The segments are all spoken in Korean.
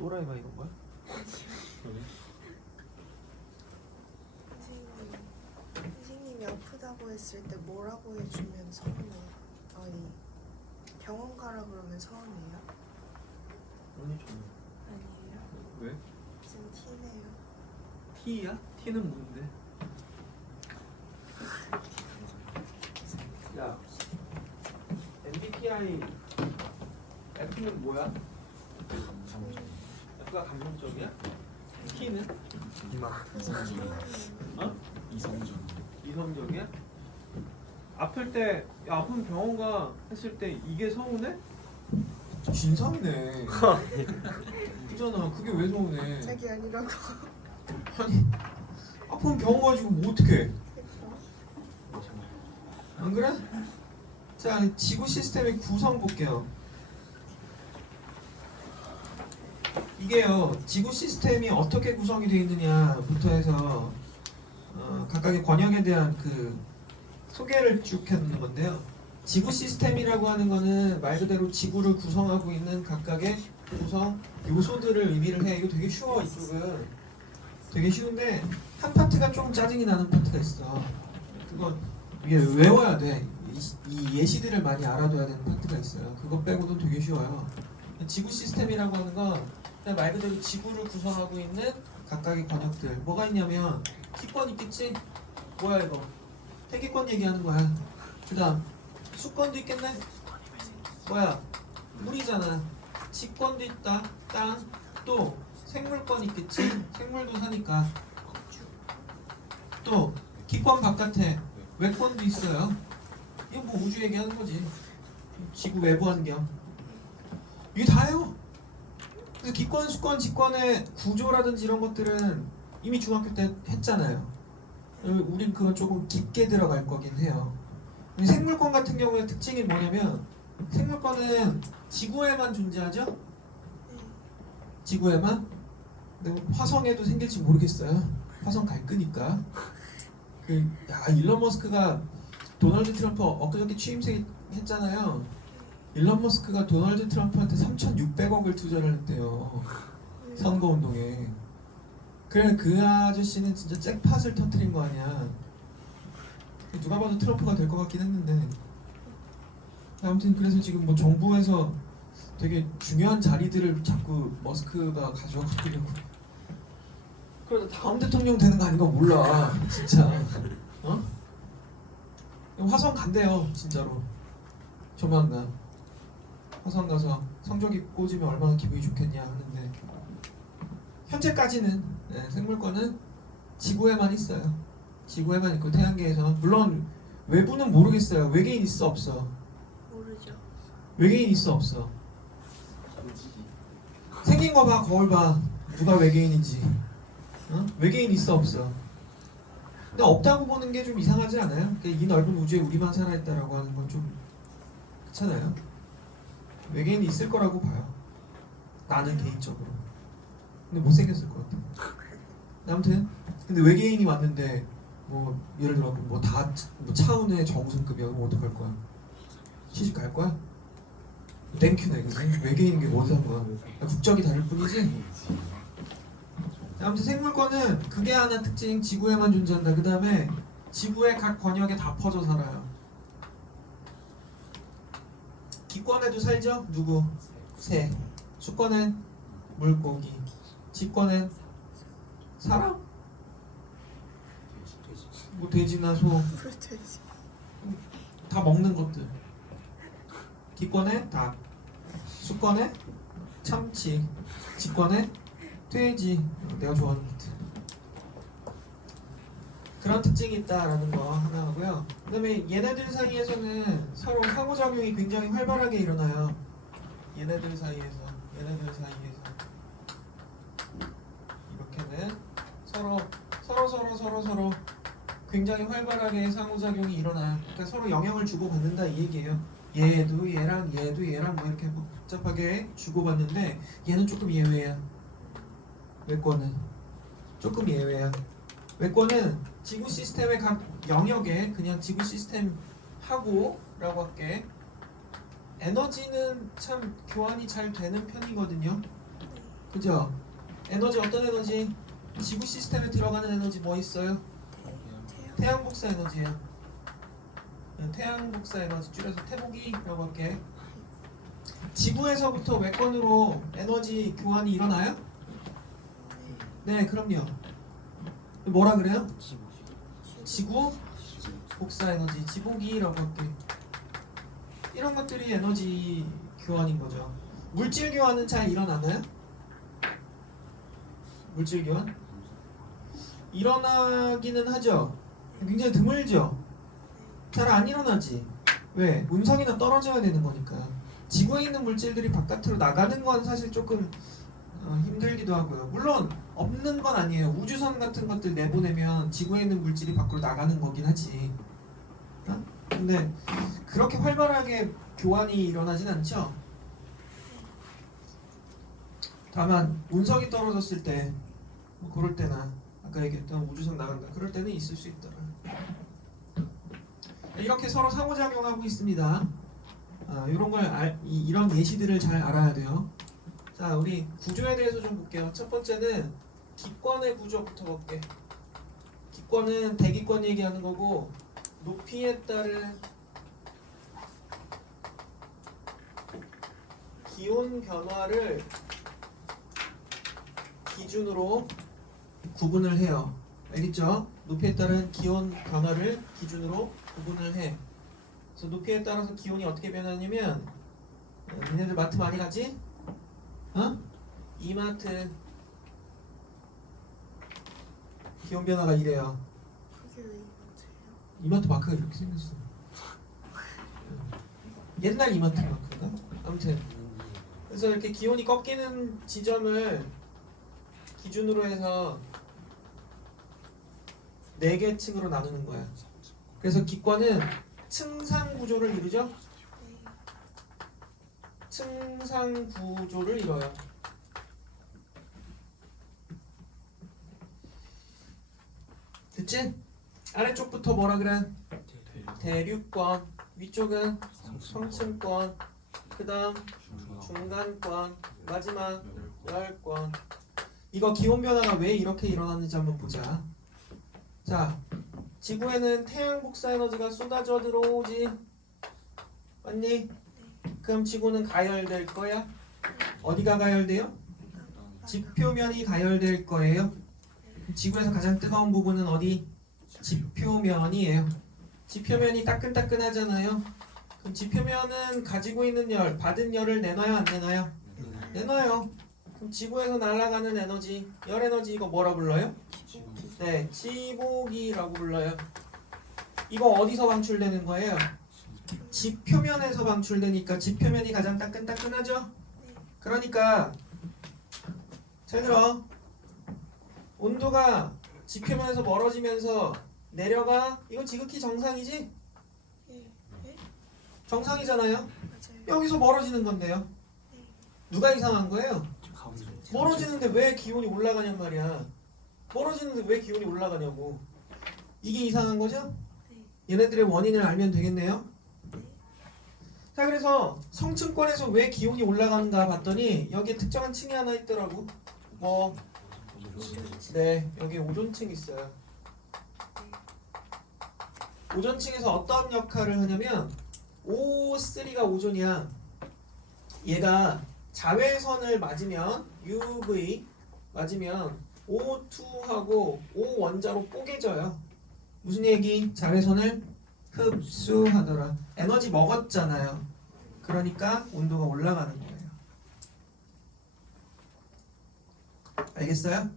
또라이가 이런 거야? 선생님이 아프다고 했을 때 뭐라고 해주면 서운해요? 아니 병원 가라 그러면 서운해요? 아니 저는 아니에요? 왜? 지금 티네요. T야? T는 뭔데? 야 MBTI F는 뭐야? F가 감정적이야? T는? 어? 이성적이야? 아플 때 야, 아픈 병원 가 했을 때 이게 서운해? 진상이네. 그잖아. 그게 왜 서운해? 자기 아니라고. 아니 아픈 병원 가지고 뭐 어떡해? 안 그래? 자, 지구 시스템의 구성 볼게요. 이게요, 지구 시스템이 어떻게 구성이 되어 있느냐부터 해서 각각의 권역에 대한 그 소개를 쭉 해놓는 건데요. 지구 시스템이라고 하는 거는 말 그대로 지구를 구성하고 있는 각각의 구성 요소들을 의미를 해. 이거 되게 쉬워, 이쪽은. 되게 쉬운데 한 파트가 좀 짜증이 나는 파트가 있어. 그건 이게 외워야 돼. 이 예시들을 많이 알아둬야 되는 파트가 있어요. 그거 빼고는 되게 쉬워요. 지구 시스템이라고 하는 건 그냥 말 그대로 지구를 구성하고 있는 각각의 권역들. 뭐가 있냐면 기권 있겠지? 뭐야 이거? 대기권 얘기하는 거야. 그 다음 수권도 있겠네? 뭐야? 물이잖아. 지권도 있다. 땅. 또 생물권 있겠지? 생물도 사니까. 또 기권 바깥에 외권도 있어요. 이거 뭐 우주 얘기하는 거지. 지구 외부 환경. 이게 다예요. 그래서 기권, 수권, 직권의 구조라든지 이런 것들은 이미 중학교 때 했잖아요. 우린 그건 조금 깊게 들어갈 거긴 해요. 생물권 같은 경우에 특징이 뭐냐면 생물권은 지구에만 존재하죠? 지구에만? 근데 화성에도 생길지 모르겠어요. 화성 갈 거니까. 일론 머스크가 도널드 트럼프 엊그저께 취임식 했잖아요. 일론 머스크가 도널드 트럼프한테 3,600억을 투자를 했대요. 선거운동에. 그래 그 아저씨는 진짜 잭팟을 터뜨린 거 아니야. 누가 봐도 트럼프가 될 것 같긴 했는데. 아무튼 그래서 지금 뭐 정부에서 되게 중요한 자리들을 자꾸 머스크가 가져가려고. 그러다 다음 대통령 되는 거 아닌가 몰라. 진짜. 어? 화성 간대요 진짜로. 조만간. 화성 가서 성적이 꽂으면 얼마나 기분이 좋겠냐 하는데 현재까지는 생물권은 지구에만 있어요. 지구에만 있고 태양계에서 물론 외부는 모르겠어요. 외계인 있어 없어? 모르죠. 외계인 있어 없어? 생긴 거 봐, 거울 봐. 누가 외계인인지. 어? 외계인 있어 없어? 근데 없다고 보는 게 좀 이상하지 않아요? 이 넓은 우주에 우리만 살아있다라고 하는 건 좀 그렇잖아요. 외계인이 있을 거라고 봐요. 나는 개인적으로. 근데 못생겼을 것 같아. 아무튼 근데 외계인이 왔는데 뭐 예를 들어 뭐 다 뭐 차은의 정승급이야. 그럼 어떡할 거야? 시집 갈 거야? 땡큐네. 그지? 외계인인 게 뭐지 한 거야? 국적이 다를 뿐이지. 아무튼 생물권은 그게 하나 특징. 지구에만 존재한다. 그 다음에 지구의 각 권역에 다 퍼져 살아요. 기권에도 살죠? 누구? 새. 수권엔 물고기. 직권엔 사람? 뭐 돼지나 소. 불돼지. 다 먹는 것들. 기권에 닭. 수권에 참치. 직권에 돼지. 내가 좋아하는 것들. 그런 특징이 있다라는 거 하나 하고요. 그 다음에 얘네들 사이에서는 서로 상호작용이 굉장히 활발하게 일어나요. 얘네들 사이에서 이렇게는 서로 굉장히 활발하게 상호작용이 일어나요. 그러니까 서로 영향을 주고받는다 이 얘기예요. 얘도 얘랑 뭐 이렇게 복잡하게 주고받는데 얘는 조금 예외야. 외권은 조금 예외야. 외권은 지구 시스템의 각 영역에 그냥 지구 시스템 하고 라고 할게. 에너지는 참 교환이 잘 되는 편이거든요. 그죠? 에너지 어떤 에너지? 지구 시스템에 들어가는 에너지 뭐 있어요? 태양 복사 에너지예요. 태양 복사 에너지 줄여서 태복이라고 할게. 지구에서부터 외권으로 에너지 교환이 일어나요? 네, 그럼요. 뭐라 그래요? 지구 복사 에너지, 지복이라고 할게. 이런 것들이 에너지 교환인 거죠. 물질 교환은 잘 일어나나요? 물질 교환? 일어나기는 하죠. 굉장히 드물죠. 잘 안 일어나지. 왜? 운석이나 떨어져야 되는 거니까. 지구에 있는 물질들이 바깥으로 나가는 건 사실 조금 힘들기도 하고요. 물론 없는 건 아니에요. 우주선 같은 것들 내보내면 지구에 있는 물질이 밖으로 나가는 거긴 하지. 근데 그렇게 활발하게 교환이 일어나진 않죠. 다만 운석이 떨어졌을 때 뭐 그럴 때나 아까 얘기했던 우주선 나간다 그럴 때는 있을 수 있더라. 이렇게 서로 상호작용하고 있습니다. 이런 걸 이런 예시들을 잘 알아야 돼요. 자, 우리 구조에 대해서 좀 볼게요. 첫 번째는 기권의 구조부터 볼게. 기권은 대기권 얘기하는 거고 높이에 따른 기온 변화를 기준으로 구분을 해요. 알겠죠? 높이에 따른 기온 변화를 기준으로 구분을 해. 그래서 높이에 따라서 기온이 어떻게 변하냐면 니네들 마트 많이 가지? 이마트 기온 변화가 이래요. 그게 왜 이마트예요? 이마트 마크가 이렇게 생겼어. 옛날 이마트 마크인가? 아무튼 그래서 이렇게 기온이 꺾이는 지점을 기준으로 해서 4개 층으로 나누는 거야. 그래서 기권은 층상 구조를 이루죠? 네. 층상 구조를 이뤄요. 됐지? 아래쪽부터 뭐라 그래? 대륙권, 위쪽은 성층권, 그 다음 중간권, 마지막 열권. 이거 기온 변화가 왜 이렇게 일어났는지 한번 보자. 자, 지구에는 태양 복사 에너지가 쏟아져 들어오지. 맞니? 그럼 지구는 가열될 거야? 어디가 가열돼요? 지표면이 가열될 거예요. 지구에서 가장 뜨거운 부분은 어디? 지표면이에요. 지표면이 따끈따끈하잖아요. 그럼 지표면은 가지고 있는 열, 받은 열을 내놔요, 안 내놔요? 내놔요. 그럼 지구에서 날아가는 에너지, 열 에너지 이거 뭐라 불러요? 네, 지복이라고 불러요. 이거 어디서 방출되는 거예요? 지표면에서 방출되니까 지표면이 가장 따끈따끈하죠? 그러니까 잘 들어. 온도가 지표면에서 멀어지면서 내려가. 이거 지극히 정상이지? 예. 정상이잖아요. 맞아요. 여기서 멀어지는 건데요. 누가 이상한 거예요? 멀어지는데 왜 기온이 올라가냔 말이야. 멀어지는데 왜 기온이 올라가냐고. 이게 이상한 거죠? 얘네들의 원인을 알면 되겠네요. 자, 그래서 성층권에서 왜 기온이 올라가는가 봤더니 여기에 특정한 층이 하나 있더라고. 뭐 네, 여기 오존층 있어요. 오존층에서 어떤 역할을 하냐면 O3가 오존이야. 얘가 자외선을 맞으면 UV 맞으면 O2하고 O 원자로 뽀개져요. 무슨 얘기? 자외선을 흡수하더라. 에너지 먹었잖아요. 그러니까 온도가 올라가는 거예요. 알겠어요?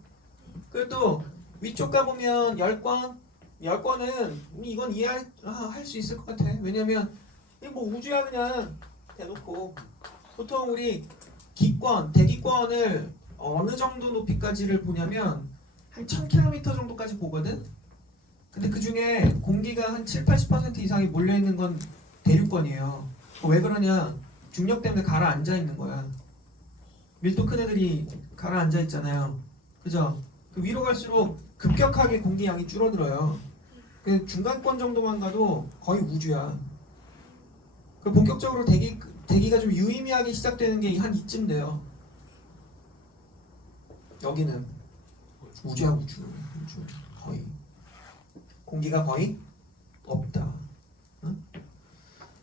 그리고 또 위쪽 가보면 열권은 이건 이해할 수 있을 것 같아. 왜냐면 이거 뭐 우주야 그냥 대놓고. 보통 우리 대기권을 어느 정도 높이까지를 보냐면 한 1000km 정도까지 보거든. 근데 그 중에 공기가 한 70-80% 이상이 몰려있는 건 대륙권이에요. 왜 그러냐? 중력 때문에 가라앉아 있는 거야. 밀도 큰 애들이 가라앉아 있잖아요. 그죠? 그 위로 갈수록 급격하게 공기 양이 줄어들어요. 그 중간권 정도만 가도 거의 우주야. 그 본격적으로 대기가 좀 유의미하게 시작되는 게 한 이쯤 돼요. 여기는 우주야 우주 거의 공기가 거의 없다. 응?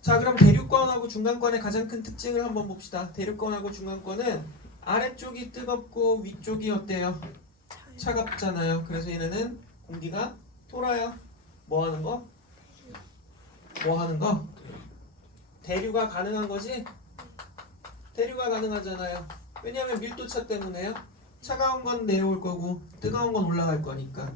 자 그럼 대륙권하고 중간권의 가장 큰 특징을 한번 봅시다. 대륙권하고 중간권은 아래쪽이 뜨겁고 위쪽이 어때요? 차갑잖아요. 그래서 얘네는 공기가 돌아요. 뭐 하는 거? 뭐 하는 거? 대류가 가능한 거지? 대류가 가능하잖아요. 왜냐하면 밀도차 때문에요. 차가운 건 내려올 거고 뜨거운 건 올라갈 거니까.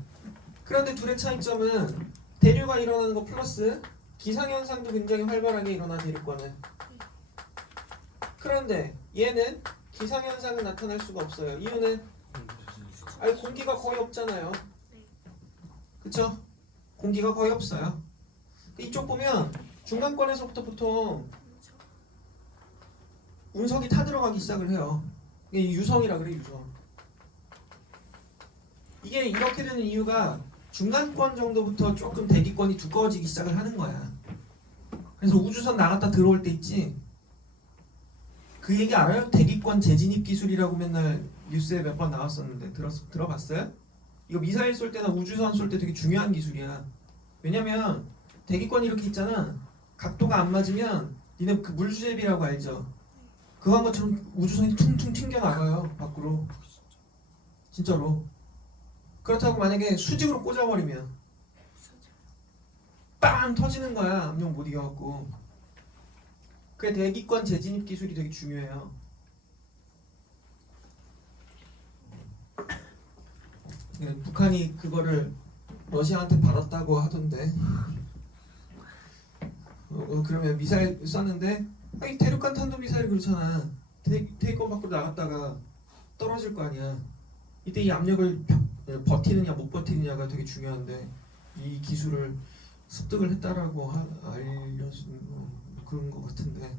그런데 둘의 차이점은 대류가 일어나는 거 플러스 기상현상도 굉장히 활발하게 일어나 대륙권은. 그런데 얘는 기상현상은 나타날 수가 없어요. 이유는 아니 공기가 거의 없잖아요. 그쵸? 공기가 거의 없어요. 이쪽 보면 중간권에서부터 보통 운석이 타들어가기 시작을 해요. 이게 유성이라 그래 유성. 이게 이렇게 되는 이유가 중간권 정도부터 조금 대기권이 두꺼워지기 시작을 하는 거야. 그래서 우주선 나갔다 들어올 때 있지. 그 얘기 알아요? 대기권 재진입 기술이라고 맨날 뉴스에 몇 번 나왔었는데 들어봤어요? 이거 미사일 쏠 때나 우주선 쏠 때 되게 중요한 기술이야. 왜냐면 대기권이 이렇게 있잖아. 각도가 안 맞으면 니네 그 물수제비라고 알죠? 그거 한 것처럼 우주선이 퉁퉁 튕겨나가요 밖으로. 진짜로. 그렇다고 만약에 수직으로 꽂아버리면 빵 터지는 거야. 압력 못 이겨갖고. 그게 대기권 재진입 기술이 되게 중요해요. 북한이 그거를 러시아한테 받았다고 하던데. 그러면 미사일 쐈는데 아니 대륙간 탄도미사일이 그렇잖아. 대기권 밖으로 나갔다가 떨어질 거 아니야. 이때 이 압력을 버티느냐 못 버티느냐가 되게 중요한데 이 기술을 습득을 했다라고 알려준 그런 거 같은데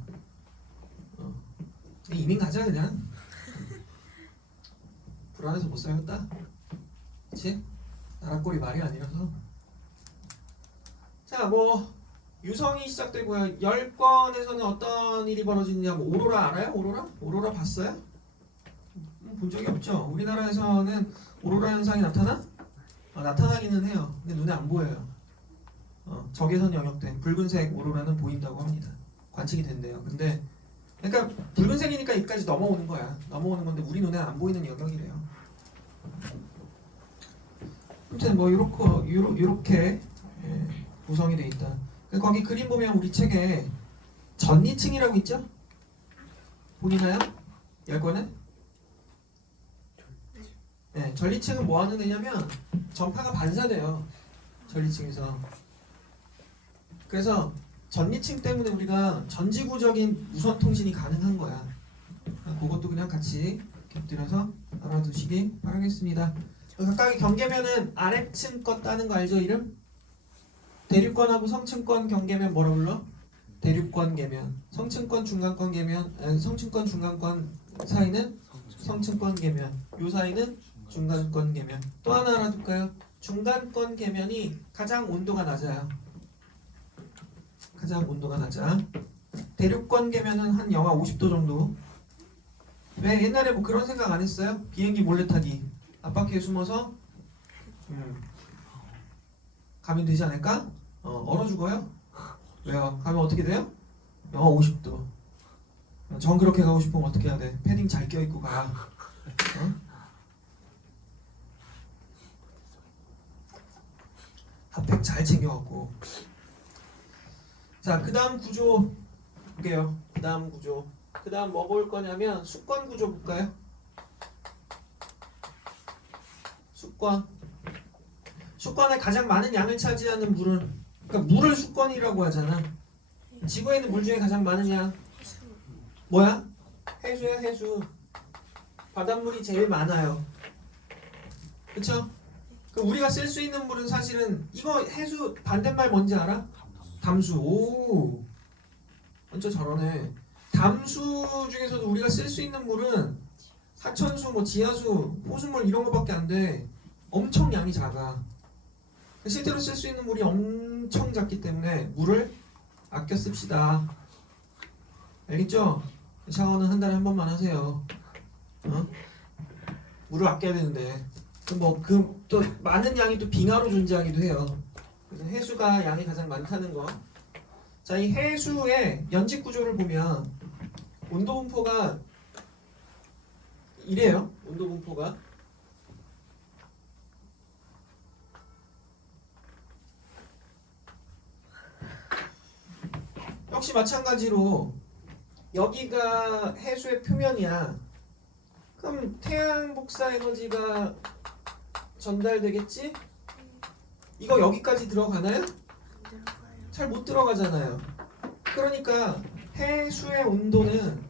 이민 가자 그냥. 불안해서 못 살겠다. 그치? 나라 꼴이 말이 아니라서. 자 뭐 유성이 시작되고요. 열권에서는 어떤 일이 벌어지느냐. 뭐 오로라 알아요? 오로라? 오로라 봤어요? 본 적이 없죠. 우리나라에서는 오로라 현상이 나타나? 나타나기는 해요. 근데 눈에 안 보여요. 적외선 영역대 붉은색 오로라는 보인다고 합니다. 관측이 된대요. 근데 그러니까 붉은색이니까 여기까지 넘어오는 거야. 넘어오는 건데 우리 눈에 안 보이는 영역이래요. 아무튼 뭐 요렇게 구성이 돼 있다. 거기 그림 보면 우리 책에 전리층이라고 있죠? 보이나요? 열권에? 네, 전리층은 뭐 하는 데냐면 전파가 반사돼요. 전리층에서. 그래서 전리층 때문에 우리가 전지구적인 무선 통신이 가능한 거야. 그것도 그냥 같이 곁들여서 알아두시기 바라겠습니다. 각각의 경계면은 아래층 것 따는 거 알죠? 이름? 대륙권하고 성층권 경계면 뭐라 불러? 대륙권 계면. 성층권 중간권 계면 성층권 중간권 사이는 성층권 계면. 요 사이는 중간권 계면. 또 하나 알아둘까요? 중간권 계면이 가장 온도가 낮아요. 가장 온도가 낮아. 대륙권 계면은 한 영하 50도 정도. 왜 옛날에 뭐 그런 생각 안 했어요? 비행기 몰래 타기. 앞바퀴에 숨어서 가면 되지 않을까? 얼어 죽어요? 왜요? 가면 어떻게 돼요? 영하 50도. 전 그렇게 가고 싶으면 어떻게 해야 돼? 패딩 잘 껴입고 가. 핫팩 잘 챙겨갖고. 자, 그 다음 구조 볼게요. 그 다음 구조. 그 다음 뭐 볼 거냐면 수권 구조 볼까요? 수권. 수권에 가장 많은 양을 차지하는 물은, 그러니까 물을 수권이라고 하잖아. 지구에 있는 물 중에 가장 많은 양 뭐야? 해수야, 해수. 바닷물이 제일 많아요. 그쵸? 그 우리가 쓸 수 있는 물은 사실은 이거 해수 반대말 뭔지 알아? 담수. 오, 완전 잘하네. 담수 중에서도 우리가 쓸 수 있는 물은 하천수, 뭐 지하수, 호수물 이런 거밖에 안 돼. 엄청 양이 작아. 실제로 쓸 수 있는 물이 엄청 작기 때문에 물을 아껴 씁시다. 알겠죠? 샤워는 한 달에 한 번만 하세요. 물을 아껴야 되는데 또 많은 양이 또 빙하로 존재하기도 해요. 그래서 해수가 양이 가장 많다는 거. 자, 이 해수의 연직 구조를 보면 온도 분포가 이래요. 온도 분포가 역시 마찬가지로 여기가 해수의 표면이야. 그럼 태양 복사 에너지가 전달되겠지? 이거 여기까지 들어가나요? 안 들어가요. 잘 못 들어가잖아요. 그러니까 해수의 온도는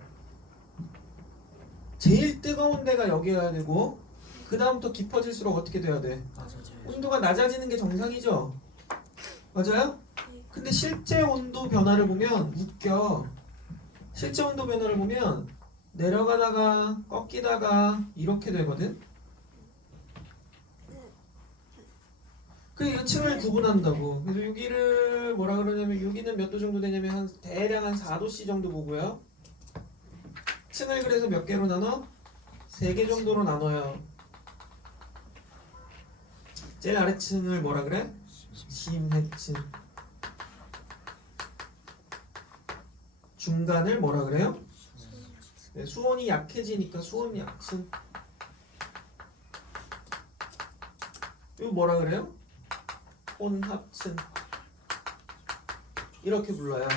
제일 뜨거운 데가 여기여야 되고 그 다음부터 깊어질수록 어떻게 돼야 돼? 온도가 낮아지는 게 정상이죠? 맞아요? 근데 실제 온도 변화를 보면 웃겨. 실제 온도 변화를 보면 내려가다가 꺾이다가 이렇게 되거든. 그래서 이 층을 구분한다고. 그래서 여기를 뭐라 그러냐면 여기는 몇 도 정도 되냐면 한 대략 한 4도씨 정도 보고요. 층을 그래서 몇 개로 나눠? 3개 정도로 나눠요. 제일 아래층을 뭐라 그래? 심해층. 중간을 뭐라 그래요? 네, 수온이 약해지니까 수온 약층. 이거 뭐라 그래요? 혼합층. 이렇게 불러요.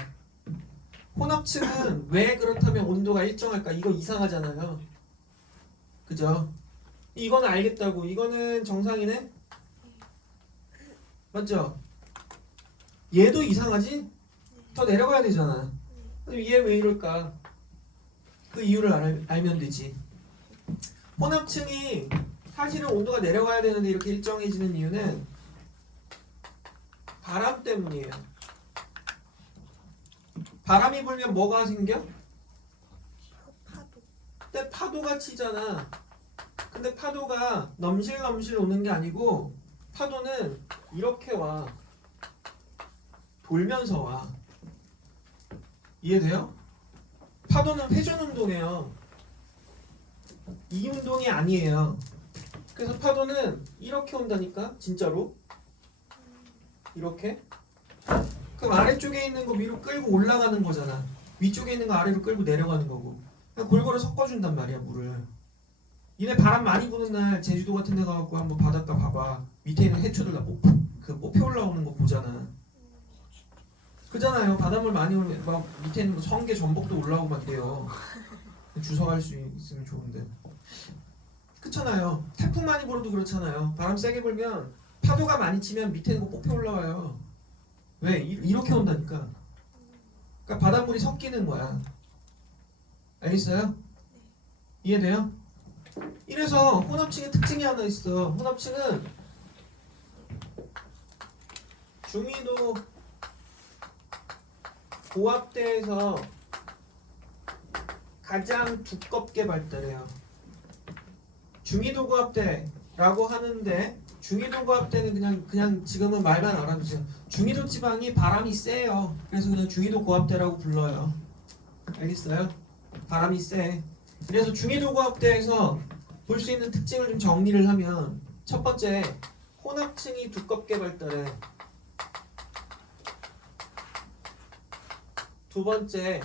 혼합층은 왜 그렇다면 온도가 일정할까? 이거 이상하잖아요. 그죠? 이거는 알겠다고. 이거는 정상이네? 맞죠? 얘도 이상하지? 더 내려가야 되잖아. 얘 왜 이럴까? 그 이유를 알면 되지. 혼합층이 사실은 온도가 내려가야 되는데 이렇게 일정해지는 이유는 바람 때문이에요. 바람이 불면 뭐가 생겨? 파도. 근데 파도가 치잖아. 근데 파도가 넘실넘실 오는 게 아니고 파도는 이렇게 와. 돌면서 와. 이해돼요? 파도는 회전 운동이에요. 이 운동이 아니에요. 그래서 파도는 이렇게 온다니까 진짜로. 이렇게. 그럼 아래쪽에 있는 거 위로 끌고 올라가는 거잖아. 위쪽에 있는 거 아래로 끌고 내려가는 거고. 그냥 골고루 섞어준단 말이야 물을. 얘네 바람 많이 부는 날 제주도 같은 데 가갖고 한번 바닷가 봐봐. 밑에 있는 해초들 다 뽑혀 올라오는 거 보잖아. 그잖아요. 바닷물 많이 오면 막 밑에 있는 거 성게 전복도 올라오고 막 이래요. 주워갈 수 있으면 좋은데. 그렇잖아요. 태풍 많이 불어도 그렇잖아요. 바람 세게 불면 파도가 많이 치면 밑에 있는 거 뽑혀 올라와요. 왜? 이렇게 온다니까. 그러니까 바닷물이 섞이는 거야. 알겠어요? 이해돼요? 이래서 혼합층의 특징이 하나 있어. 혼합층은 중위도 고압대에서 가장 두껍게 발달해요. 중위도 고압대라고 하는데 중위도 고압대는 그냥 지금은 말만 알아두세요. 중위도 지방이 바람이 세요. 그래서 그냥 중위도 고압대라고 불러요. 알겠어요? 바람이 세. 그래서 중위도 고압대에서 볼 수 있는 특징을 좀 정리를 하면 첫 번째, 혼합층이 두껍게 발달해. 두 번째,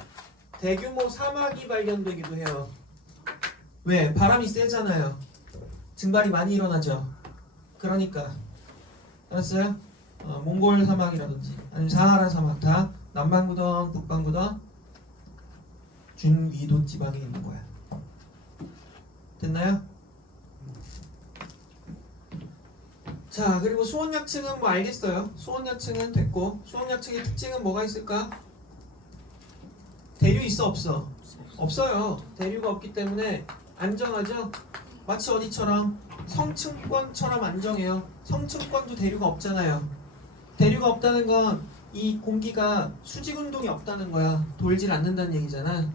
대규모 사막이 발견되기도 해요. 왜? 바람이 세잖아요. 증발이 많이 일어나죠. 그러니까 알았어요? 몽골 사막이라든지 아니면 사하라 사막 다 남반구던 북반구던 중위도 지방에 있는 거야. 됐나요? 자, 그리고 수온약층은 뭐 알겠어요. 수온약층은 됐고, 수온약층의 특징은 뭐가 있을까? 대류 있어 없어? 없어요. 대류가 없기 때문에 안정하죠. 마치 어디처럼? 성층권처럼 안정해요. 성층권도 대류가 없잖아요. 대류가 없다는 건 이 공기가 수직 운동이 없다는 거야. 돌질 않는다는 얘기잖아.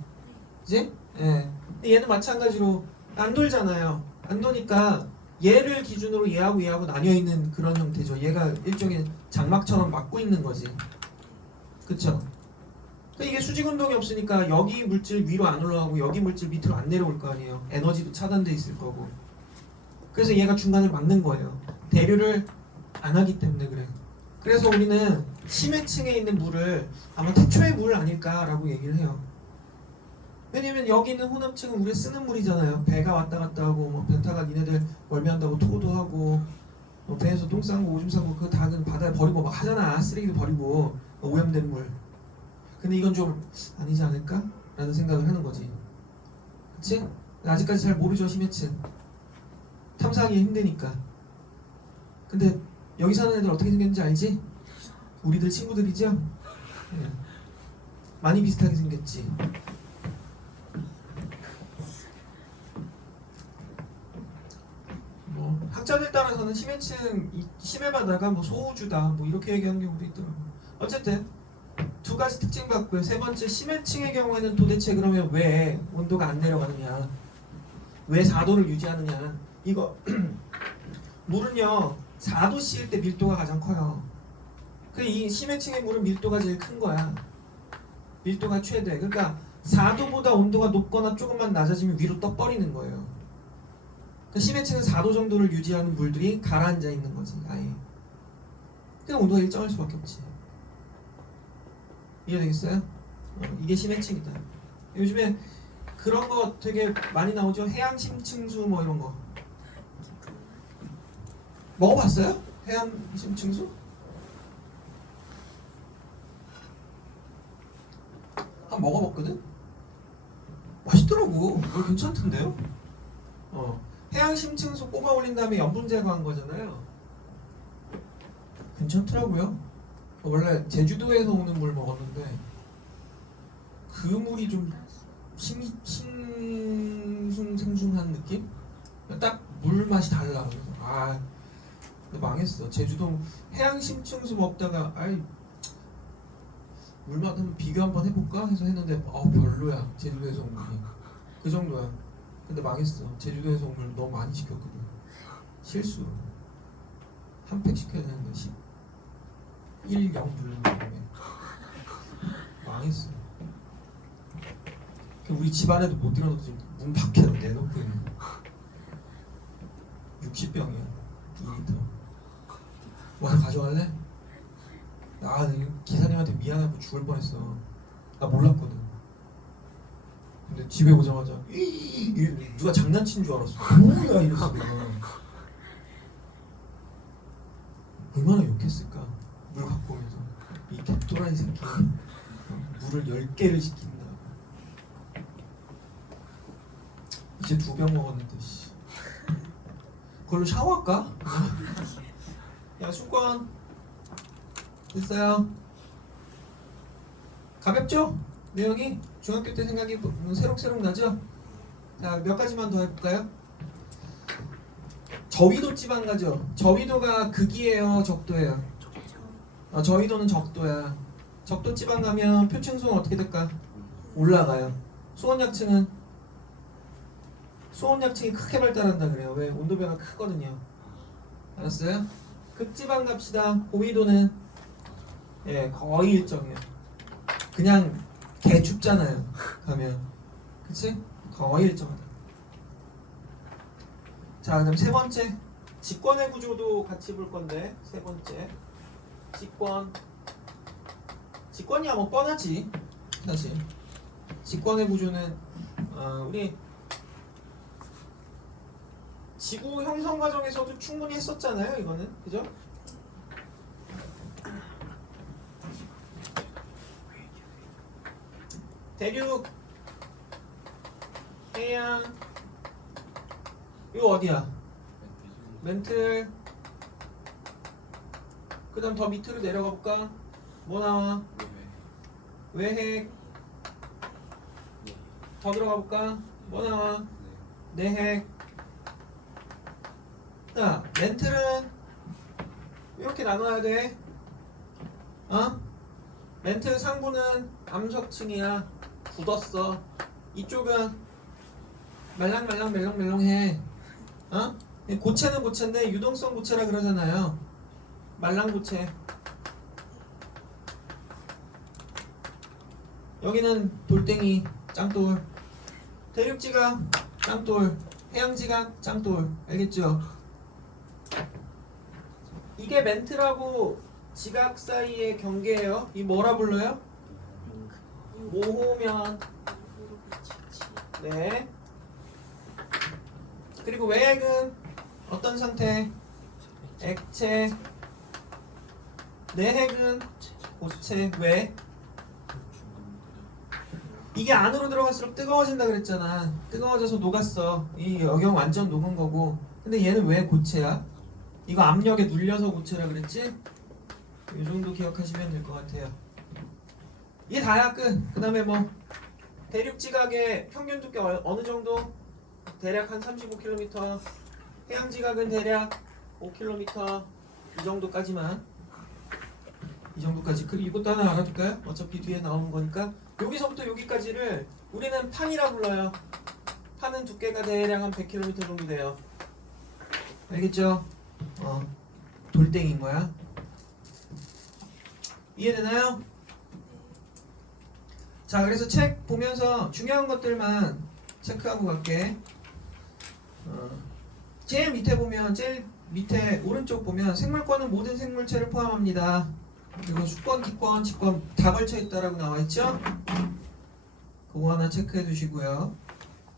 그지? 예. 근데 얘는 마찬가지로 안 돌잖아요. 안 도니까 얘를 기준으로 얘하고 나뉘어 있는 그런 형태죠. 얘가 일종의 장막처럼 막고 있는 거지. 그쵸? 그러니까 이게 수직 운동이 없으니까 여기 물질 위로 안 올라가고 여기 물질 밑으로 안 내려올 거 아니에요. 에너지도 차단돼 있을 거고. 그래서 얘가 중간을 막는 거예요. 대류를 안 하기 때문에 그래요. 그래서 우리는 심해층에 있는 물을 아마 태초의 물 아닐까라고 얘기를 해요. 왜냐면 여기 있는 혼합층은 우리 쓰는 물이잖아요. 배가 왔다 갔다 하고 뭐 벤타가 니네들 멀미한다고 토도 하고 뭐 배에서 똥 싼 거 오줌 싼 거 그거 다 바다에 버리고 막 하잖아. 쓰레기도 버리고 오염된 물. 근데 이건 좀 아니지 않을까? 라는 생각을 하는 거지. 그치? 아직까지 잘 모르죠. 심해층 탐사하기 힘드니까. 근데 여기 사는 애들 어떻게 생겼는지 알지? 우리들 친구들이죠? 예. 많이 비슷하게 생겼지. 뭐 학자들 따라서는 심해층 심해바다가 뭐 소우주다 뭐 이렇게 얘기하는 경우도 있더라고. 어쨌든 두 가지 특징 받고요. 세 번째, 심해층의 경우에는 도대체 그러면 왜 온도가 안 내려가느냐, 왜 4도를 유지하느냐. 이거 물은요 4도씨일 때 밀도가 가장 커요. 그 이 심해층의 물은 밀도가 제일 큰 거야. 밀도가 최대. 그러니까 4도보다 온도가 높거나 조금만 낮아지면 위로 떠버리는 거예요. 그 심해층은 4도 정도를 유지하는 물들이 가라앉아 있는 거지 아예. 그냥 온도가 일정할 수밖에 없지. 이해되겠어요? 이게 심해층이다. 요즘에 그런 거 되게 많이 나오죠. 해양 심층수 뭐 이런 거. 먹어봤어요? 해양 심층수? 한 먹어봤거든? 맛있더라고. 이거 괜찮던데요? 해양 심층수 뽑아 올린 다음에 염분 제거한 거잖아요. 괜찮더라고요. 원래 제주도에서 오는 물 먹었는데 그 물이 좀 싱숭생숭한 느낌? 딱 물 맛이 달라. 그래서 근데 망했어. 제주도 해양 심층수 먹다가 물맛 한번 비교 한번 해볼까 해서 했는데 별로야. 제주도에서 온 물이 그 정도야. 근데 망했어. 제주도에서 온 물 너무 많이 시켰거든. 실수. 한 팩 시켜야 되는데 1, 0 누르는 바람에 망했어. 우리 집안에도 못 들어놓고 지금 문 밖에 내놓고 있는 60병이야 2리터. 와서 가져갈래? 기사님한테 미안하고 죽을 뻔했어. 나 몰랐거든. 근데 집에 오자마자 누가 장난친 줄 알았어. 뭐야 이랬어 내가. 얼마나 욕했을까. 물 갖고 오면서 이 개또라이 새끼 물을 10개를 시킨다. 이제 2병 먹었는데 씨. 그걸로 샤워할까? 야 수건 됐어요. 가볍죠? 내용이 중학교 때 생각이 새록새록 나죠? 자, 몇 가지만 더 해볼까요? 저위도 지방 가죠? 저위도가 극이에요? 적도예요? 저위도는 적도야. 적도 지방 가면 표층수는 어떻게 될까? 올라가요. 수온약층은? 수온약층이 크게 발달한다 그래요. 왜? 온도변화 크거든요. 알았어요? 극지방 갑시다. 고위도는 거의 일정해요. 그냥 개 춥잖아요. 가면. 그치? 거의 일정하다. 자, 그럼 세 번째. 직권의 구조도 같이 볼 건데, 세 번째. 직권. 직권이야 뭐 뻔하지. 사실. 직권의 구조는, 우리 지구 형성 과정에서도 충분히 했었잖아요. 이거는. 그죠? 대륙, 해양, 이거 어디야? 멘틀. 그 다음 더 밑으로 내려가 볼까? 뭐 나와? 외핵. 더 들어가 볼까? 뭐 나와? 내핵. 자, 멘틀은 이렇게 나눠야 돼. 멘틀 상부는 암석층이야. 굳었어. 이쪽은 말랑말랑멜렁멜렁해. 고체는 고체인데 유동성 고체라 그러잖아요. 말랑 고체. 여기는 돌덩이, 짱돌. 대륙지가 짱돌. 해양지각 짱돌 알겠죠? 이게 멘트라고 지각 사이의 경계예요. 이 뭐라 불러요? 모호면. 네. 그리고 외액은 어떤 상태? 액체. 내핵은 고체. 왜? 이게 안으로 들어갈수록 뜨거워진다 그랬잖아. 뜨거워져서 녹았어. 이 여경 완전 녹은 거고. 근데 얘는 왜 고체야? 이거 압력에 눌려서 고체라 그랬지? 이 정도 기억하시면 될 것 같아요. 이게 다야 끝. 그 다음에 뭐 대륙지각의 평균 두께 어느 정도? 대략 한 35km. 해양지각은 대략 5km. 이 정도까지만. 이 정도까지. 그리고 이것도 하나 알아둘까요? 어차피 뒤에 나오는 거니까. 여기서부터 여기까지를 우리는 판이라 불러요. 판은 두께가 대략 한 100km 정도 돼요. 알겠죠? 돌덩인 거야. 이해되나요? 자, 그래서 책 보면서 중요한 것들만 체크하고 갈게. 제일 밑에 보면, 제일 밑에 오른쪽 보면 생물권은 모든 생물체를 포함합니다. 그리고 수권, 기권, 직권 다 걸쳐 있다라고 나와 있죠? 그거 하나 체크해 두시고요.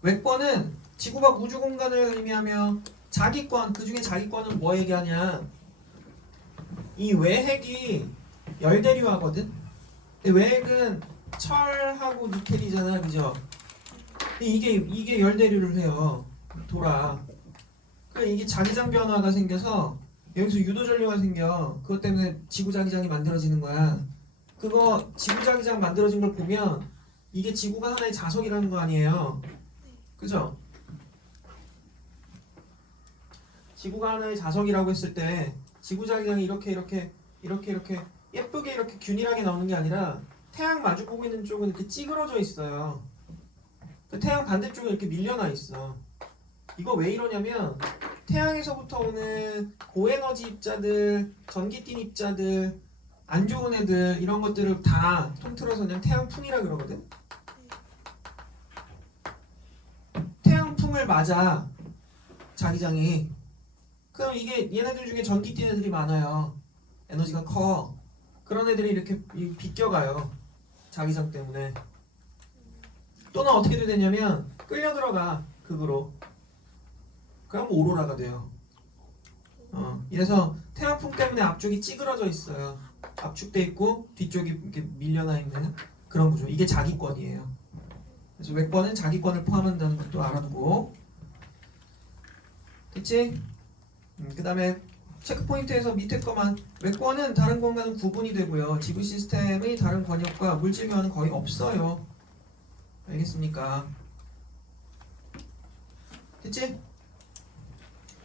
외권은 지구 밖 우주 공간을 의미하며 자기권, 그 중에 자기권은 뭐 얘기하냐? 이 외핵이 열대류하거든. 근데 외핵은 철하고 니켈이잖아, 그죠? 근데 이게 열대류를 해요. 돌아. 그러니까 이게 자기장 변화가 생겨서 여기서 유도전류가 생겨. 그것 때문에 지구자기장이 만들어지는 거야. 그거 지구자기장 만들어진 걸 보면 이게 지구가 하나의 자석이라는 거 아니에요. 그죠? 지구가 하나의 자석이라고 했을 때 지구자기장이 이렇게 예쁘게 이렇게 균일하게 나오는 게 아니라 태양 마주 보고 있는 쪽은 이렇게 찌그러져 있어요. 그 태양 반대쪽은 이렇게 밀려나 있어. 이거 왜 이러냐면 태양에서부터 오는 고에너지 입자들, 전기띤 입자들, 안 좋은 애들 이런 것들을 다 통틀어서 그냥 태양풍이라 그러거든. 태양풍을 맞아 자기장이. 그럼 이게 얘네들 중에 전기띤 애들이 많아요. 에너지가 커. 그런 애들이 이렇게 비껴가요. 자기장 때문에. 또는 어떻게 되냐면 끌려 들어가 극으로. 그럼 오로라가 돼요. 이래서 태양풍 때문에 앞쪽이 찌그러져 있어요. 압축돼 있고 뒤쪽이 이렇게 밀려나 있는 그런 구조. 이게 자기권이에요. 그래서 외권은 자기권을 포함한다는 것도 알아두고. 됐지? 그 다음에 체크포인트에서 밑에 거만 외권은 다른 권과는 구분이 되고요. 지구 시스템의 다른 권역과 물질 교환은 거의 없어요. 알겠습니까? 됐지?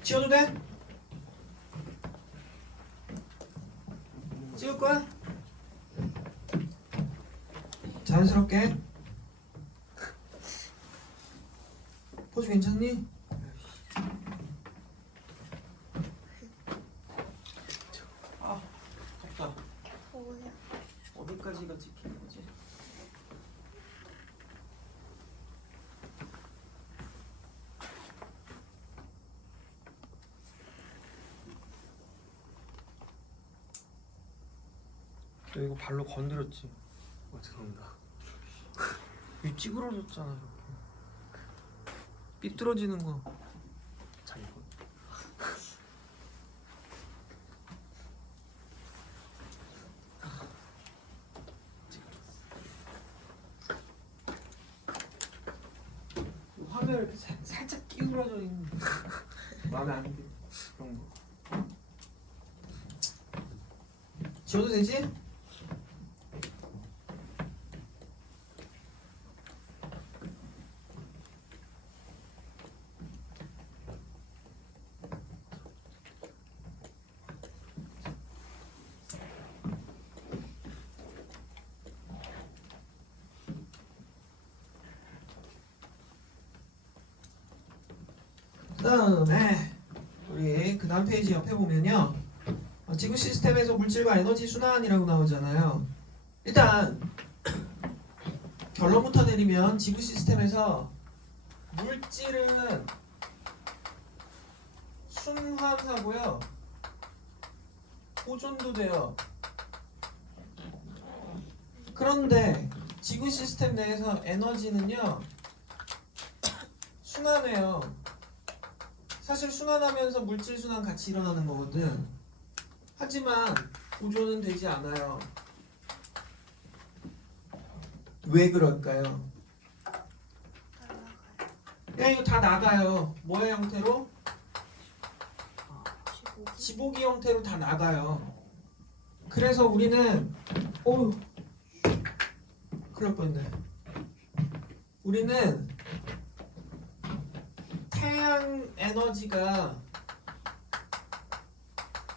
지워도 돼? 지울 거야? 자연스럽게. 포즈 괜찮니? 아, 덥다. 뭐야? 어디까지가 찍히는 거지? 너 이거 발로 건드렸지? 죄송합니다. 이 찌그러졌잖아 이렇게. 삐뚤어지는 거. 자기권. 화면 이렇게 살짝 끼우러져 있는 마음에 안 들 그런 거. 지워도 되지? 그다음에 우리 그 다음 페이지 옆에 보면요, 지구 시스템에서 물질과 에너지 순환이라고 나오잖아요. 일단 결론부터 내리면 지구 시스템에서 물질은 순환하고요. 보존도 돼요. 그런데 지구 시스템 내에서 에너지는요 순환해요. 사실 순환하면서 물질 순환 같이 일어나는 거거든. 하지만 보존은 되지 않아요. 왜 그럴까요? 날아가요. 야, 이거 다 나가요. 뭐의 형태로? 지고기. 지보기 형태로 다 나가요. 그래서 우리는 어우 큰일 날 뻔했네. 우리는 태양 에너지가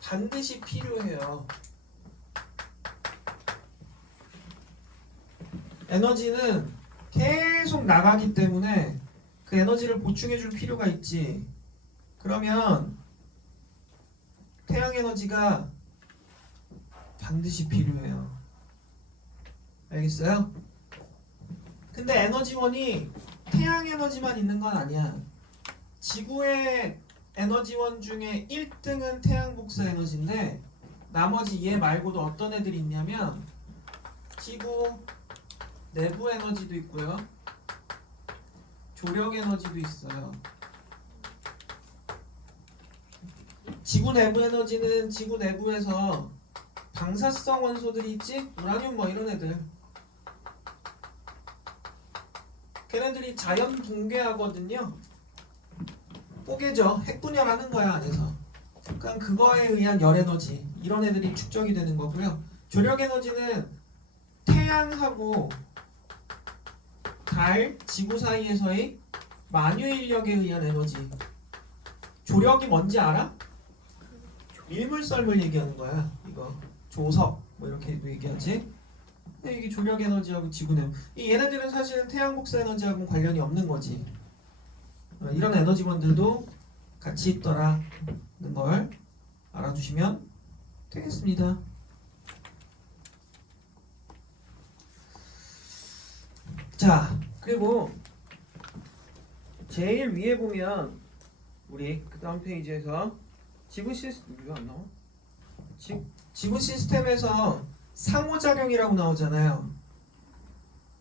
반드시 필요해요. 에너지는 계속 나가기 때문에 그 에너지를 보충해 줄 필요가 있지. 그러면 태양 에너지가 반드시 필요해요. 알겠어요? 근데 에너지원이 태양 에너지만 있는 건 아니야. 지구의 에너지원 중에 1등은 태양 복사 에너지인데 나머지 얘 말고도 어떤 애들이 있냐면 지구 내부 에너지도 있고요. 조력 에너지도 있어요. 지구 내부 에너지는 지구 내부에서 방사성 원소들이 있지? 우라늄 뭐 이런 애들. 걔네들이 자연 붕괴하거든요. 뽀개져. 핵분열하는 거야 안에서. 그러니까 그거에 의한 열 에너지 이런 애들이 축적이 되는 거고요. 조력 에너지는 태양하고 달, 지구 사이에서의 만유 인력에 의한 에너지. 조력이 뭔지 알아? 밀물썰물 얘기하는 거야. 이거 조석 뭐 이렇게 얘기하지. 근데 이게 조력 에너지하고 지구 내부. 이 얘네들은 사실은 태양 복사 에너지하고 관련이 없는 거지. 이런 에너지원들도 같이 있더라는 걸 알아두시면 되겠습니다. 자, 그리고 제일 위에 보면 우리 그 다음 페이지에서 지구 시스템 왜 안 나와? 지구 시스템에서 상호작용이라고 나오잖아요.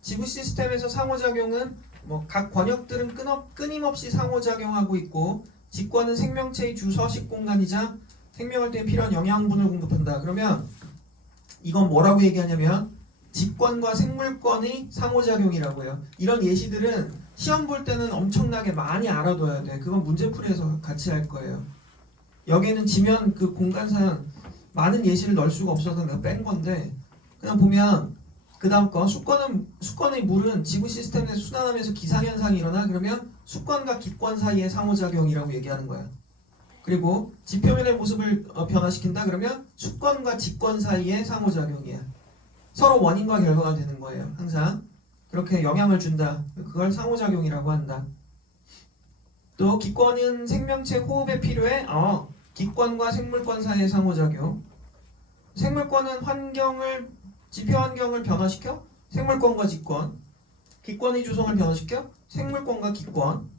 지구 시스템에서 상호작용은 뭐 각 권역들은 끊임없이 상호작용하고 있고 직권은 생명체의 주 서식 공간이자 생명할 때 필요한 영양분을 공급한다. 그러면 이건 뭐라고 얘기하냐면 직권과 생물권의 상호작용이라고 해요. 이런 예시들은 시험 볼 때는 엄청나게 많이 알아둬야 돼. 그건 문제풀이에서 같이 할 거예요. 여기는 지면 그 공간상 많은 예시를 넣을 수가 없어서 내가 뺀 건데 그냥 보면 그 다음 거 수권의 물은 지구 시스템 내에서 순환하면서 기상현상이 일어나. 그러면 수권과 기권 사이의 상호작용이라고 얘기하는 거야. 그리고 지표면의 모습을 변화시킨다. 그러면 수권과 직권 사이의 상호작용이야. 서로 원인과 결과가 되는 거예요. 항상 그렇게 영향을 준다. 그걸 상호작용이라고 한다. 또 기권은 생명체 호흡에 필요해. 기권과 생물권 사이의 상호작용. 생물권은 지표 환경을 변화시켜 생물권과 직권. 기권의 조성을 변화시켜 생물권과 기권.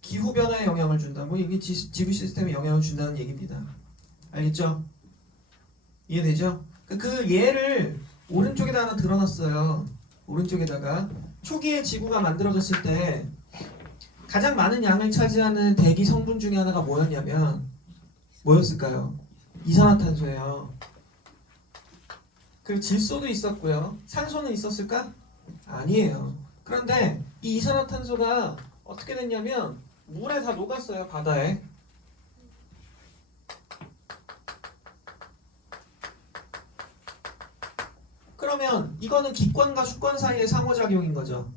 기후 변화에 영향을 준다. 뭐 이게 지구 시스템에 영향을 준다는 얘기입니다. 알겠죠? 이해되죠? 그 예를 오른쪽에다 하나 드러놨어요. 오른쪽에다가 초기에 지구가 만들어졌을 때 가장 많은 양을 차지하는 대기 성분 중에 하나가 뭐였을까요? 이산화탄소예요. 그리고 질소도 있었고요. 산소는 있었을까? 아니에요. 그런데 이 이산화탄소가 어떻게 됐냐면 물에 다 녹았어요. 바다에. 그러면 이거는 기권과 수권 사이의 상호작용인 거죠.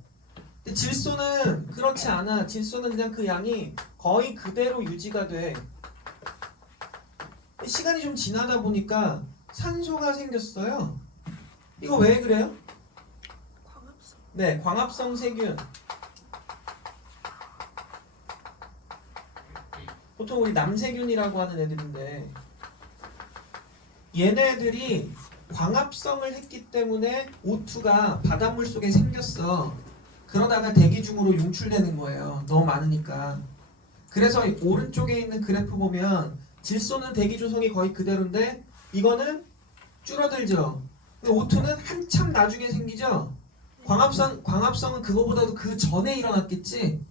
근데 질소는 그렇지 않아. 질소는 그냥 그 양이 거의 그대로 유지가 돼. 시간이 좀 지나다 보니까 산소가 생겼어요. 이거 왜 그래요? 광합성. 네, 광합성 세균. 보통 우리 남세균이라고 하는 애들인데 얘네들이 광합성을 했기 때문에 O2가 바닷물 속에 생겼어. 그러다가 대기 중으로 용출되는 거예요. 너무 많으니까. 그래서 이 오른쪽에 있는 그래프 보면 질소는 대기 조성이 거의 그대로인데 이거는 줄어들죠. 근데 O2는 한참 나중에 생기죠. 광합성은 그거보다도 그 전에 일어났겠지.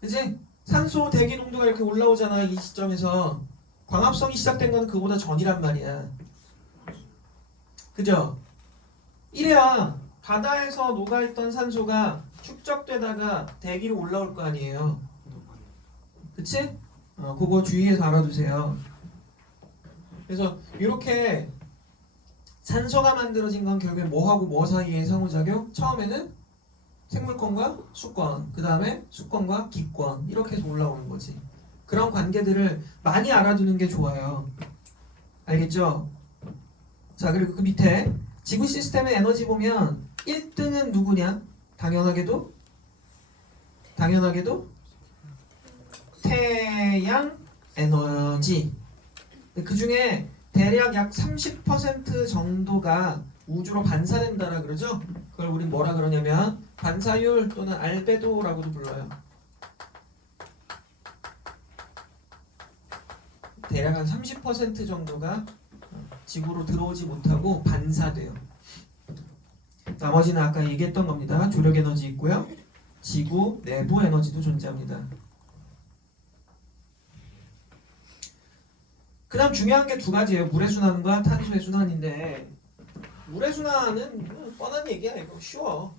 그지? 산소 대기 농도가 이렇게 올라오잖아. 이 시점에서 광합성이 시작된 건 그거보다 전이란 말이야. 그죠? 이래야 바다에서 녹아있던 산소가 축적되다가 대기로 올라올 거 아니에요. 그치? 그거 주의해서 알아두세요. 그래서 이렇게 산소가 만들어진 건 결국에 뭐하고 뭐 사이의 상호작용? 처음에는 생물권과 수권, 그 다음에 수권과 기권 이렇게 해서 올라오는 거지. 그런 관계들을 많이 알아두는 게 좋아요. 알겠죠? 자, 그리고 그 밑에 지구 시스템의 에너지 보면 1등은 누구냐? 당연하게도 태양 에너지. 그 중에 대략 약 30% 정도가 우주로 반사된다라 그러죠? 그걸 우린 뭐라 그러냐면 반사율 또는 알베도라고도 불러요. 대략 한 30% 정도가 지구로 들어오지 못하고 반사돼요. 나머지는 아까 얘기했던 겁니다. 조력 에너지 있고요. 지구 내부 에너지도 존재합니다. 그 다음 중요한 게 두 가지예요. 물의 순환과 탄소의 순환인데 물의 순환은 뻔한 얘기야. 이거 쉬워.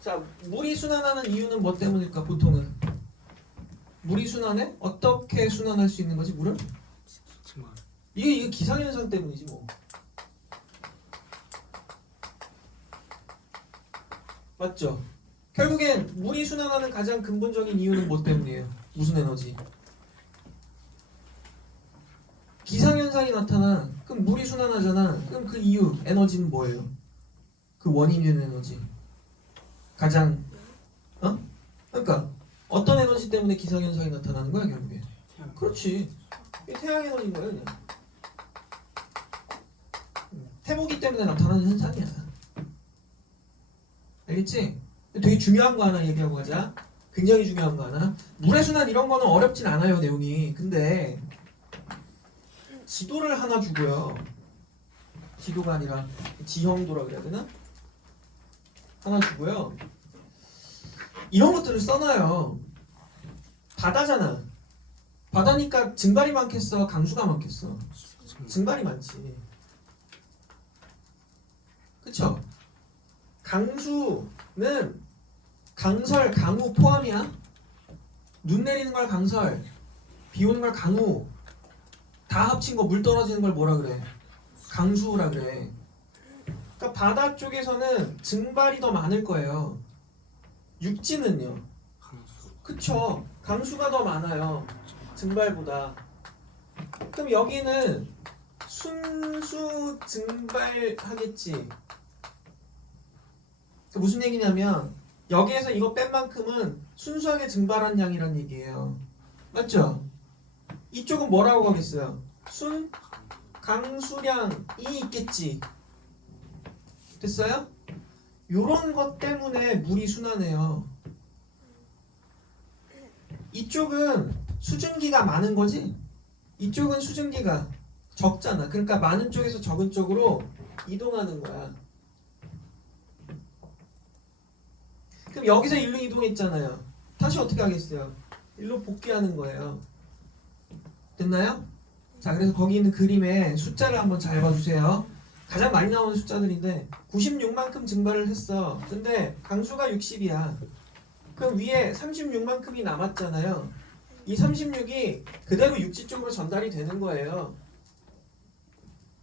자, 물이 순환하는 이유는 뭐 때문일까? 보통은 물이 순환해? 어떻게 순환할 수 있는 거지? 물은? 정말 이게 기상현상 때문이지 뭐. 맞죠? 결국엔 물이 순환하는 가장 근본적인 이유는 뭐 때문이에요? 무슨 에너지? 기상현상이 나타나. 그럼 물이 순환하잖아. 그럼 그 이유, 에너지는 뭐예요? 그 원인이 되는 에너지. 가장 그러니까 어떤 에너지 때문에 기상현상이 나타나는 거야 결국에? 그렇지. 이게 태양 에너지인 거야 그냥. 태모기 때문에 나타나는 현상이야. 알겠지? 되게 중요한 거 하나 얘기하고 가자. 굉장히 중요한 거 하나. 물의 순환 이런 거는 어렵진 않아요 내용이. 근데 지도를 하나 주고요. 지도가 아니라 지형도라 그래야 되나? 하나 주고요. 이런 것들을 써놔요. 바다잖아. 바다니까 증발이 많겠어? 강수가 많겠어? 증발이 많지. 그쵸? 강수는 강설, 강우 포함이야. 눈 내리는 걸 강설, 비 오는 걸 강우, 다 합친 거 물 떨어지는 걸 뭐라 그래? 강수라 그래. 그러니까 바다 쪽에서는 증발이 더 많을 거예요. 육지는요. 강수 그쵸. 강수가 더 많아요. 증발보다. 그럼 여기는 순수 증발하겠지. 무슨 얘기냐면 여기에서 이거 뺀 만큼은 순수하게 증발한 양이란 얘기예요. 맞죠? 이쪽은 뭐라고 하겠어요? 강수량이 있겠지. 됐어요? 요런 것 때문에 물이 순환해요. 이쪽은 수증기가 많은 거지? 이쪽은 수증기가 적잖아. 그러니까 많은 쪽에서 적은 쪽으로 이동하는 거야. 그럼 여기서 일로 이동했잖아요. 다시 어떻게 하겠어요? 일로 복귀하는 거예요. 됐나요? 자, 그래서 거기 있는 그림에 숫자를 한번 잘 봐주세요. 가장 많이 나오는 숫자들인데 96만큼 증발을 했어. 근데 강수가 60이야. 그럼 위에 36만큼이 남았잖아요. 이 36이 그대로 육지 쪽으로 전달이 되는 거예요.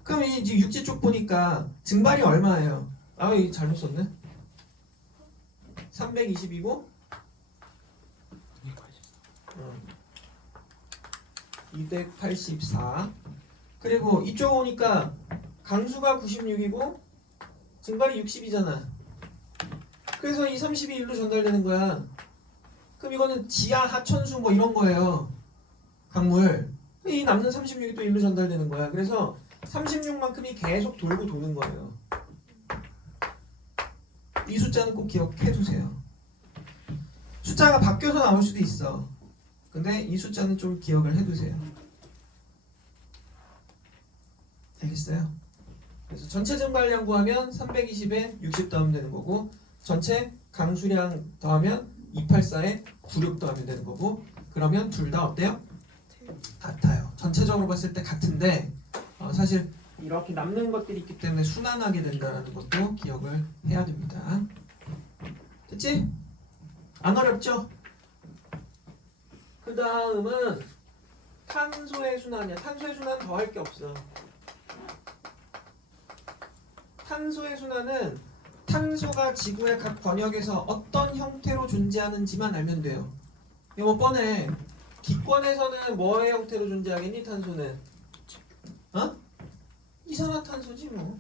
그럼 이제 육지 쪽 보니까 증발이 얼마예요? 아, 이거 잘못 썼네. 320이고 284. 그리고 이쪽 오니까 강수가 96이고 증발이 60이잖아. 그래서 이 30이 일로 전달되는 거야. 그럼 이거는 지하 하천수 뭐 이런 거예요. 강물. 이 남는 36이 또 일로 전달되는 거야. 그래서 36만큼이 계속 돌고 도는 거예요. 이 숫자는 꼭 기억해 두세요. 숫자가 바뀌어서 나올 수도 있어. 근데 이 숫자는 좀 기억을 해 두세요. 알겠어요? 그래서 전체 증발량 구하면 320에 60 더하면 되는 거고, 전체 강수량 더하면 284에 96 더하면 되는 거고, 그러면 둘 다 어때요? 같아요. 전체적으로 봤을 때 같은데 사실 이렇게 남는 것들이 있기 때문에 순환하게 된다는 것도 기억을 해야 됩니다. 됐지? 안 어렵죠? 그 다음은 탄소의 순환이야. 탄소의 순환 더 할 게 없어. 탄소의 순환은 탄소가 지구의 각 권역에서 어떤 형태로 존재하는지만 알면 돼요. 이거 뭐 뻔해. 기권에서는 뭐의 형태로 존재하겠니? 탄소는 이산화탄소지 뭐.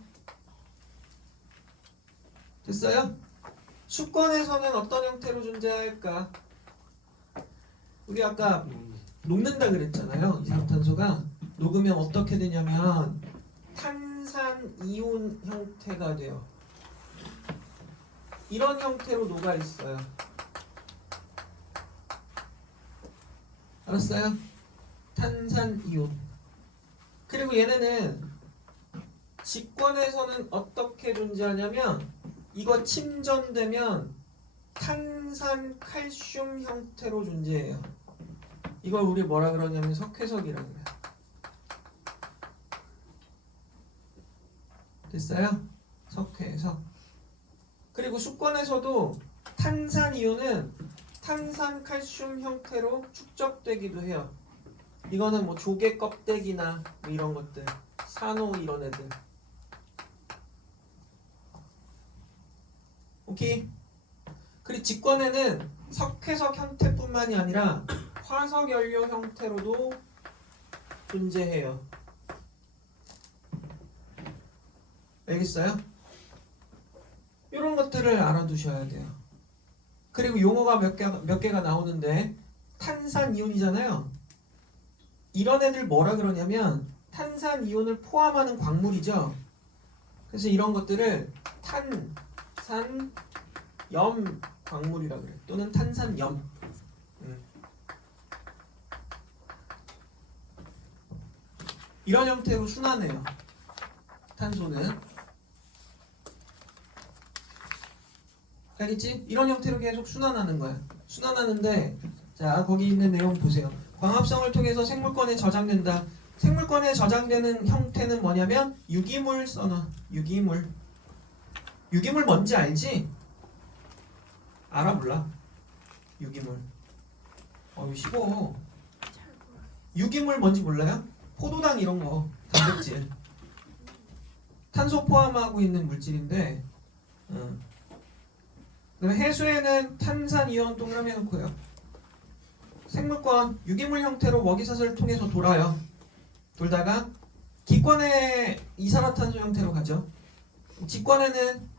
됐어요? 수권에서는 어떤 형태로 존재할까? 우리 아까 녹는다 그랬잖아요. 이산화탄소가 녹으면 어떻게 되냐면 탄산이온 형태가 돼요. 이런 형태로 녹아 있어요. 알았어요? 탄산이온. 그리고 얘네는 직권에서는 어떻게 존재하냐면 이거 침전되면 탄산칼슘 형태로 존재해요. 이걸 우리 뭐라 그러냐면 석회석이라 그래요. 됐어요? 석회석. 그리고 수권에서도 탄산이온은 탄산칼슘 형태로 축적되기도 해요. 이거는 뭐 조개 껍데기나 뭐 이런 것들, 산호 이런 애들. 오케이? 그리고 직권에는 석회석 형태뿐만이 아니라 화석 연료 형태로도 존재해요. 알겠어요? 이런 것들을 알아두셔야 돼요. 그리고 용어가 몇 개가 나오는데 탄산이온이잖아요. 이런 애들 뭐라 그러냐면 탄산이온을 포함하는 광물이죠. 그래서 이런 것들을 탄산염 광물이라 그래. 또는 탄산염. 이런 형태로 순환해요. 탄소는. 알겠지? 이런 형태로 계속 순환하는 거야. 순환하는데 자 거기 있는 내용 보세요. 광합성을 통해서 생물권에 저장된다. 생물권에 저장되는 형태는 뭐냐면 유기물 써놔. 유기물. 유기물 뭔지 알지? 알아 몰라? 유기물. 이거 쉬워. 유기물 뭔지 몰라요? 포도당 이런 거. 단백질. 탄소 포함하고 있는 물질인데 그다음에 해수에는 탄산이온 동그라미 해놓고요. 생물권 유기물 형태로 먹이사슬을 통해서 돌아요. 돌다가 기권에 이산화탄소 형태로 가죠. 직권에는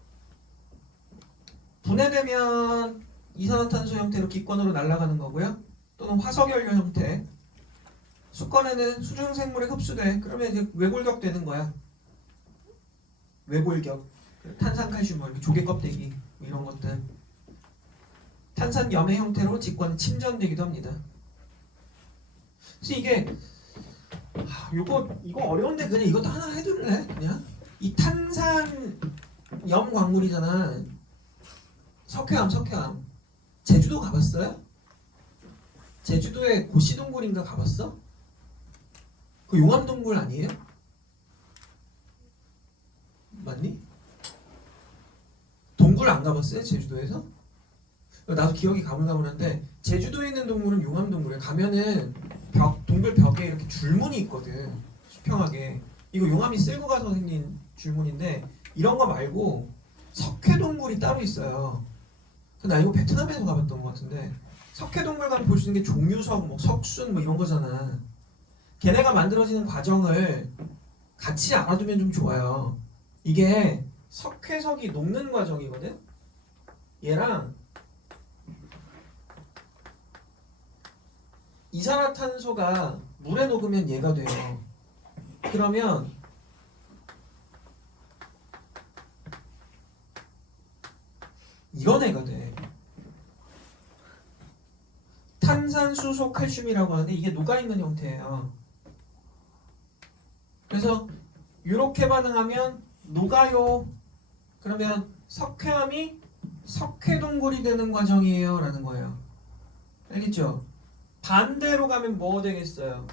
분해되면 이산화탄소 형태로 기권으로 날아가는 거고요. 또는 화석연료 형태. 수권에는 수중생물에 흡수돼. 그러면 이제 외골격 되는 거야. 외골격. 탄산칼슘, 이렇게 조개 껍데기 이런 것들. 탄산염의 형태로 직권에 침전되기도 합니다. 그래서 이게 이거 어려운데 그냥 이것도 하나 해둘래? 그냥 이 탄산염 광물이잖아. 석회암. 제주도 가봤어요? 제주도에 고시동굴인가 가봤어? 그 용암동굴 아니에요? 맞니? 동굴 안 가봤어요? 제주도에서? 나도 기억이 가물가물한데 제주도에 있는 동굴은 용암동굴이야. 가면은 동굴 벽에 이렇게 줄무늬 있거든. 수평하게. 이거 용암이 쓸고 가서 생긴 줄무늬인데 이런 거 말고 석회동굴이 따로 있어요. 나 이거 베트남에서 가봤던 것 같은데 석회동굴 가면 볼 수 있는 게 종유석, 뭐 석순 뭐 이런 거잖아. 걔네가 만들어지는 과정을 같이 알아두면 좀 좋아요. 이게 석회석이 녹는 과정이거든. 얘랑 이산화탄소가 물에 녹으면 얘가 돼요. 그러면 이런 애가 돼. 탄산수소 칼슘이라고 하는데 이게 녹아있는 형태예요. 그래서 이렇게 반응하면 녹아요. 그러면 석회암이 석회동굴이 되는 과정이에요 라는 거예요. 알겠죠? 반대로 가면 뭐 되겠어요?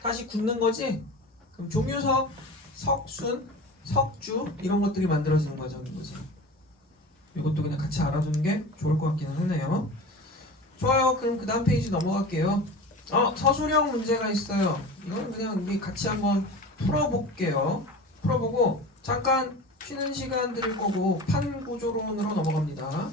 다시 굳는 거지? 그럼 종유석, 석순, 석주 이런 것들이 만들어지는 과정인 거지. 이것도 그냥 같이 알아두는 게 좋을 것 같기는 하네요. 좋아요. 그럼 그 다음 페이지 넘어갈게요. 서술형 문제가 있어요. 이건 그냥 우리 같이 한번 풀어볼게요. 풀어보고 잠깐 쉬는 시간 드릴 거고 판구조론으로 넘어갑니다.